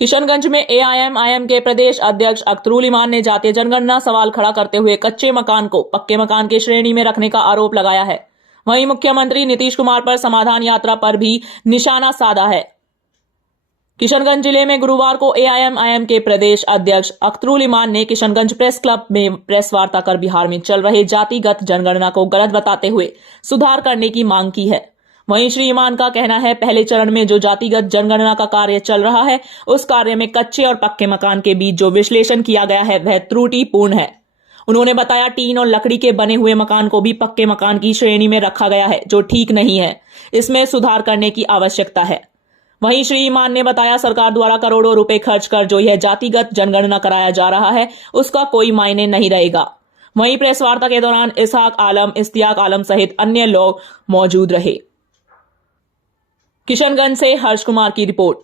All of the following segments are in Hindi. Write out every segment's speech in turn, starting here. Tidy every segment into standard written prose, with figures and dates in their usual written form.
किशनगंज में एआईएमआईएम के प्रदेश अध्यक्ष अख्तरुल ईमान ने जातीय जनगणना सवाल खड़ा करते हुए कच्चे मकान को पक्के मकान की श्रेणी में रखने का आरोप लगाया है। वहीं मुख्यमंत्री नीतीश कुमार पर समाधान यात्रा पर भी निशाना साधा है। किशनगंज जिले में गुरुवार को एआईएमआईएम के प्रदेश अध्यक्ष अख्तरुल ईमान ने किशनगंज प्रेस क्लब में प्रेस वार्ता कर बिहार में चल रहे जातिगत जनगणना को गलत बताते हुए सुधार करने की मांग की है। वहीं श्री ईमान का कहना है, पहले चरण में जो जातिगत जनगणना का कार्य चल रहा है उस कार्य में कच्चे और पक्के मकान के बीच जो विश्लेषण किया गया है वह त्रुटिपूर्ण है। उन्होंने बताया, टीन और लकड़ी के बने हुए मकान को भी पक्के मकान की श्रेणी में रखा गया है जो ठीक नहीं है। इसमें सुधार करने की आवश्यकता है। वहीं श्री ईमान ने बताया, सरकार द्वारा करोड़ों रुपए खर्च कर जो यह जातिगत जनगणना कराया जा रहा है उसका कोई मायने नहीं रहेगा। वहीं प्रेस वार्ता के दौरान इसहाक आलम, इश्तियाक आलम सहित अन्य लोग मौजूद रहे। किशनगंज से हर्ष कुमार की रिपोर्ट।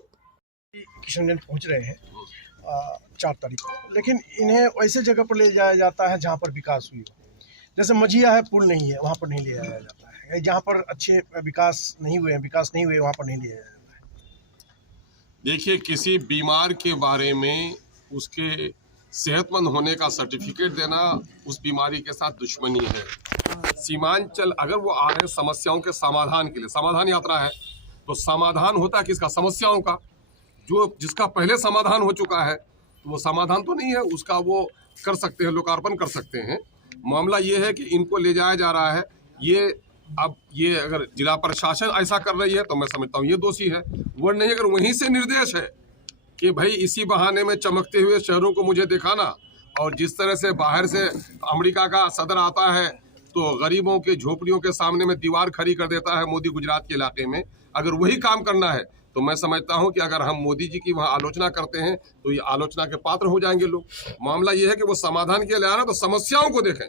किशनगंज पहुंच रहे हैं 4 तारीख को, लेकिन इन्हें वैसे जगह पर ले जाया जाता है जहां पर विकास हुई हो। जैसे मझिया है, पुल नहीं है, वहां पर नहीं ले जाया जाता है। जहां पर अच्छे विकास नहीं हुए वहां पर नहीं ले जाया जाता है। देखिए, किसी बीमार के बारे में उसके सेहतमंद होने का सर्टिफिकेट देना उस बीमारी के साथ दुश्मनी है। सीमांचल अगर वो आ रहे समस्याओं के समाधान के लिए, समाधान यात्रा है, तो समाधान होता है किसका? समस्याओं का। जो जिसका पहले समाधान हो चुका है तो वो समाधान तो नहीं है, उसका वो कर सकते हैं, लोकार्पण कर सकते हैं। मामला ये है कि इनको ले जाया जा रहा है। ये अगर जिला प्रशासन ऐसा कर रही है तो मैं समझता हूँ ये दोषी है। वो नहीं, अगर वहीं से निर्देश है कि भाई इसी बहाने में चमकते हुए शहरों को मुझे दिखाना, और जिस तरह से बाहर से अमेरिका का सदर आता है तो गरीबों के झोपड़ियों के सामने में दीवार खड़ी कर देता है मोदी गुजरात के इलाके में, अगर वही काम करना है तो मैं समझता हूं कि अगर हम मोदी जी की वहां आलोचना करते हैं तो ये आलोचना के पात्र हो जाएंगे लोग। मामला ये है कि वो समाधान के लिए आ रहा तो समस्याओं को देखें।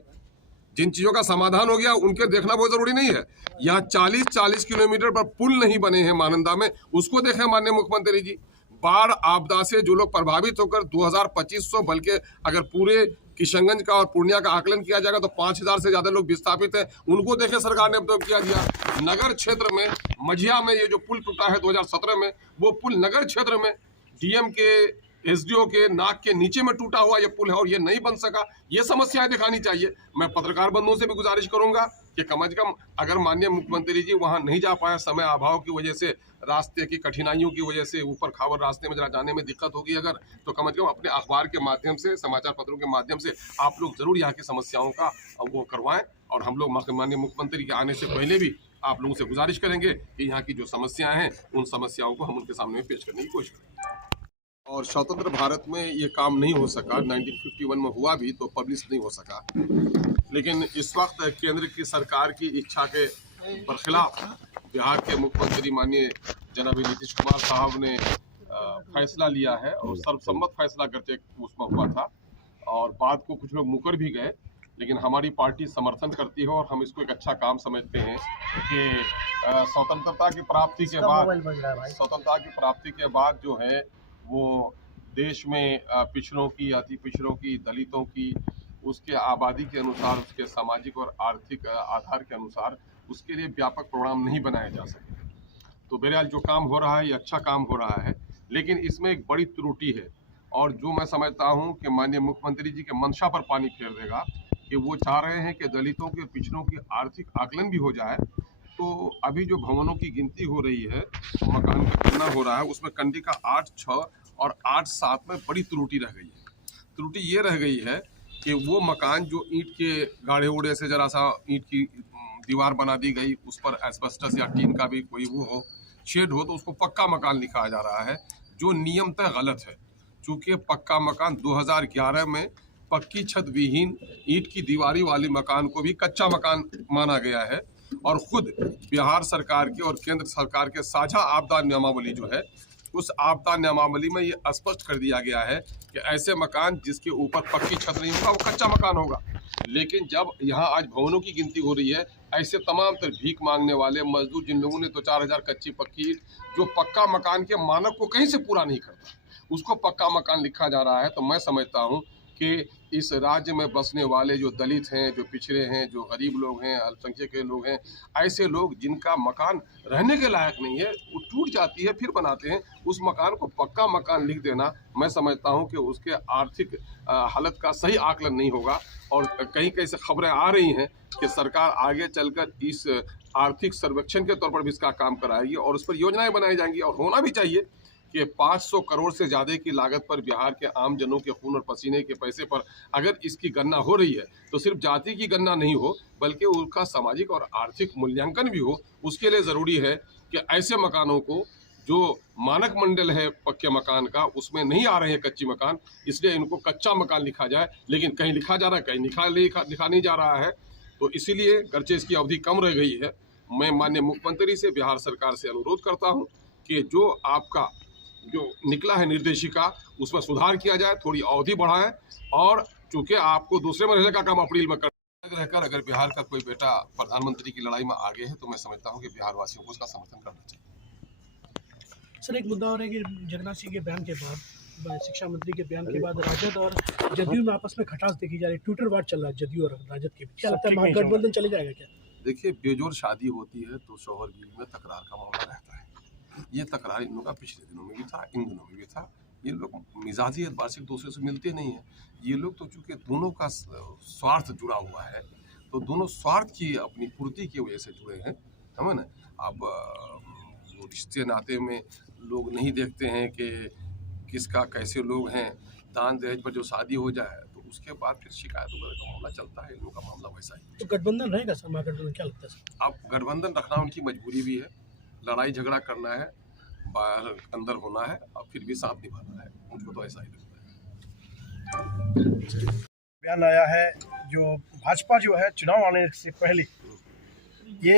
जिन चीजों का समाधान हो गया उनके देखना बहुत जरूरी नहीं है। यहाँ 40 किलोमीटर पर पुल नहीं बने हैं मानंदा में, उसको देखें माननीय मुख्यमंत्री जी। बाढ़ आपदा से जो लोग प्रभावित होकर 2500, बल्कि अगर पूरे किशनगंज का और पूर्णिया का आकलन किया जाएगा तो 5000 से ज्यादा लोग विस्थापित हैं, उनको देखे सरकार ने अब तो किया दिया। नगर क्षेत्र में मझिया में ये जो पुल टूटा है 2017 में, वो पुल नगर क्षेत्र में डीएम के, एसडीओ के नाक के नीचे में टूटा हुआ ये पुल है और ये नहीं बन सका। ये समस्याएं दिखानी चाहिए। मैं पत्रकार बंधुओं से भी गुजारिश करूंगा कि कम से कम अगर माननीय मुख्यमंत्री जी वहां नहीं जा पाए, समय अभाव की वजह से, रास्ते की कठिनाइयों की वजह से, ऊपर खावर रास्ते में जरा जाने में दिक्कत होगी अगर, तो कम से कम अपने अखबार के माध्यम से, समाचार पत्रों के माध्यम से आप लोग जरूर यहाँ की समस्याओं का वो करवाएं। और हम लोग माननीय मुख्यमंत्री के आने से पहले भी आप लोगों से गुजारिश करेंगे कि यहाँ की जो समस्याएं हैं उन समस्याओं को हम उनके सामने पेश करने की कोशिश करेंगे। और स्वतंत्र भारत में ये काम नहीं हो सका, 1951 में हुआ भी तो पब्लिश नहीं हो सका। लेकिन इस वक्त केंद्र की सरकार की इच्छा के बरखिलाफ बिहार के मुख्यमंत्री माननीय जनाब नीतीश कुमार साहब ने फैसला लिया है, और सर्वसम्मत फैसला करते उसमें हुआ था, और बाद को कुछ लोग मुकर भी गए, लेकिन हमारी पार्टी समर्थन करती है और हम इसको एक अच्छा काम समझते हैं कि स्वतंत्रता की प्राप्ति के बाद जो है वो देश में पिछड़ों की, अति पिछड़ों की, दलितों की, उसके आबादी के अनुसार, उसके सामाजिक और आर्थिक आधार के अनुसार उसके लिए व्यापक प्रोग्राम नहीं बनाए जा सके। तो बहरहाल जो काम हो रहा है ये अच्छा काम हो रहा है, लेकिन इसमें एक बड़ी त्रुटि है, और जो मैं समझता हूं कि माननीय मुख्यमंत्री जी के मंशा पर पानी फेर देगा कि वो चाह रहे हैं कि दलितों के, पिछड़ों की आर्थिक आकलन भी हो जाए। तो अभी जो भवनों की गिनती हो रही है, मकान का गणना हो रहा है, उसमें कंडिका 8, 6 और 8, 7 में बड़ी त्रुटि रह गई है। त्रुटि ये रह गई है कि वो मकान जो ईंट के गाढ़े उड़े से जरा सा ईंट की दीवार बना दी गई, उस पर एस्बेस्टस या टीन का भी कोई वो हो, शेड हो, तो उसको पक्का मकान लिखा जा रहा है, जो नियमतः गलत है। चूँकि पक्का मकान 2011 में पक्की छत विहीन ईंट की दीवारी वाली मकान को भी कच्चा मकान माना गया है, और खुद बिहार सरकार के और केंद्र सरकार के साझा आपदा नियमावली जो है, उस आपदा नियमावली में ये स्पष्ट कर दिया गया है कि ऐसे मकान जिसके ऊपर पक्की छत नहीं होगा वो कच्चा मकान होगा। लेकिन जब यहाँ आज भवनों की गिनती हो रही है, ऐसे तमाम तर भीख मांगने वाले मजदूर, जिन लोगों ने 2-4 कच्ची पक्की ईंट, जो पक्का मकान के मानक को कहीं से पूरा नहीं करता, उसको पक्का मकान लिखा जा रहा है। तो मैं समझता हूँ कि इस राज्य में बसने वाले जो दलित हैं, जो पिछड़े हैं, जो गरीब लोग हैं, अल्पसंख्यक के लोग हैं, ऐसे लोग जिनका मकान रहने के लायक नहीं है, वो टूट जाती है फिर बनाते हैं, उस मकान को पक्का मकान लिख देना, मैं समझता हूं कि उसके आर्थिक हालत का सही आकलन नहीं होगा। और कहीं कहीं से खबरें आ रही हैं कि सरकार आगे चलकर इस आर्थिक सर्वेक्षण के तौर पर भी इसका काम कराएगी और उस पर योजनाएं बनाई जाएंगी। और होना भी चाहिए कि 500 करोड़ से ज़्यादा की लागत पर बिहार के आम जनों के खून और पसीने के पैसे पर अगर इसकी गणना हो रही है तो सिर्फ जाति की गणना नहीं हो बल्कि उसका सामाजिक और आर्थिक मूल्यांकन भी हो। उसके लिए ज़रूरी है कि ऐसे मकानों को जो मानक मंडल है पक्के मकान का उसमें नहीं आ रहे हैं कच्ची मकान, इसलिए इनको कच्चा मकान लिखा जाए। लेकिन कहीं लिखा जा रहा है, कहीं लिखा नहीं जा रहा है, तो इसीलिए गर्चे इसकी अवधि कम रह गई है। मैं माननीय मुख्यमंत्री से, बिहार सरकार से अनुरोध करता हूं कि जो आपका जो निकला है निर्देशिका उसमें सुधार किया जाए, थोड़ी अवधि बढ़ाएं। और चूंकि आपको दूसरे महीने का काम अप्रैल में रहकर अगर बिहार का कोई बेटा प्रधानमंत्री की लड़ाई में आगे है तो मैं समझता हूं कि बिहार वासियों को उसका समर्थन करना चाहिए। सर, एक मुद्दा और है कि जगन्नाथ सिंह के बयान के बाद, शिक्षा मंत्री के बयान के बाद राजद और जदयू में आपस में खटास देखी जा रही है, ट्विटर वार चल रहा है जदयू और राजद के बीच। क्या लगता है महागठबंधन चले जाएगा क्या? देखिए, बेजोर शादी होती है तो शौहर बीवी में तकरार का मामला रहता है। ये तकरार इन लोगों का पिछले दिनों में भी था, इन दिनों में भी था। ये लोग मिजाजी एतबार से एक दूसरे से मिलते नहीं हैं। ये लोग तो चूंकि दोनों का स्वार्थ जुड़ा हुआ है तो दोनों स्वार्थ की अपनी पूर्ति की वजह से जुड़े हैं, समझ ना। अब वो रिश्ते नाते में लोग नहीं देखते हैं कि किसका कैसे लोग हैं। दान दहेज पर जो शादी हो जाए तो उसके बाद फिर शिकायत वगैरह का मामला चलता है। इन लोगों का मामला वैसा ही। तो गठबंधन रहेगा सर, महागठबंधन क्या लगता है सर? अब गठबंधन रखना उनकी मजबूरी भी है, लड़ाई झगड़ा करना है, बाहर अंदर होना है और फिर भी साथ निभाना है। मुझको तो ऐसा ही लगता है। बयान आया है जो भाजपा जो है चुनाव आने से पहले ये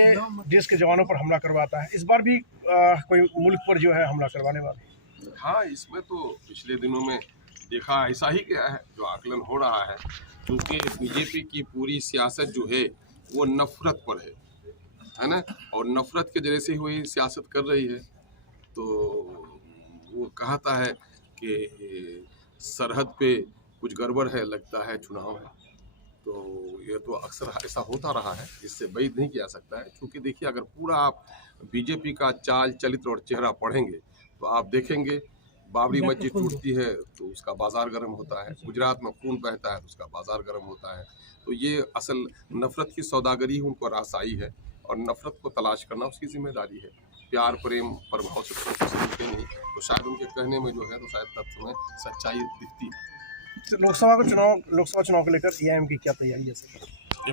देश के जवानों पर हमला करवाता है। इस बार भी कोई मुल्क पर जो है हमला करवाने वाले। हाँ, इसमें तो पिछले दिनों में देखा ऐसा ही गया है जो आकलन हो रहा है, क्योंकि बीजेपी की पूरी सियासत जो है वो नफरत पर है ना, और नफरत के जरिए से ही वही सियासत कर रही है। तो वो कहता है कि सरहद पे कुछ गड़बड़ है, लगता है चुनाव है। तो ये तो अक्सर ऐसा होता रहा है, इससे बैद नहीं किया सकता है। क्योंकि देखिए, अगर पूरा आप बीजेपी का चाल चरित्र और चेहरा पढ़ेंगे तो आप देखेंगे बाबरी मस्जिद टूटती है तो उसका बाजार गर्म होता है, गुजरात में खून बहता है तो उसका बाजार गर्म होता है। तो ये असल नफरत की सौदागरी उनको रासाई है और नफरत को तलाश करना उसकी जिम्मेदारी है। प्यार प्रेम प्रभाव से मिलते नहीं, तो शायद उनके कहने में जो है तो शायद तथ्य में सच्चाई दिखती है। लोकसभा चुनाव को लेकर एआईएम की क्या तैयारी है?